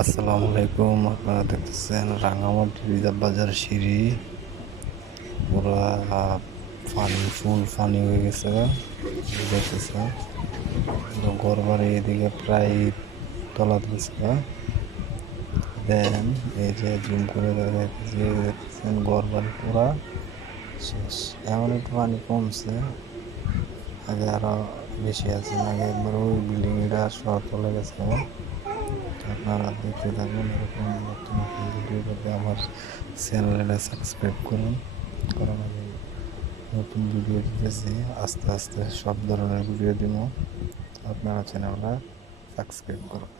আসসালামু আলাইকুম। আপনারা দেখতেছেন রাঙামাটি রিজার্ভ বাজার সিঁড়ি পুরা ফানি ফুল ফানি হয়ে গেছে। দেখতেছেন ঘর বাড়ি এদিকে প্রায় তলা তুলছে। দেন এই যে জুম করে দেখাইতেছি, দেখতেছেন ঘর বাড়ি পুরা শেষ। এমন একটু পানি কমছে, আগে আরো বেশি আছে। আগে একবার ওই বিল্ডিং এটা সব চলে গেছে। আপনারা দেখতে থাকুন এরকম নতুন নতুন ভিডিও পেতে আমার চ্যানেলটা সাবস্ক্রাইব করুন, কারণ আমি নতুন ভিডিও দিতেছি। আস্তে আস্তে সব ধরনের ভিডিও দিব, আপনারা চ্যানেলটা সাবস্ক্রাইব করুন।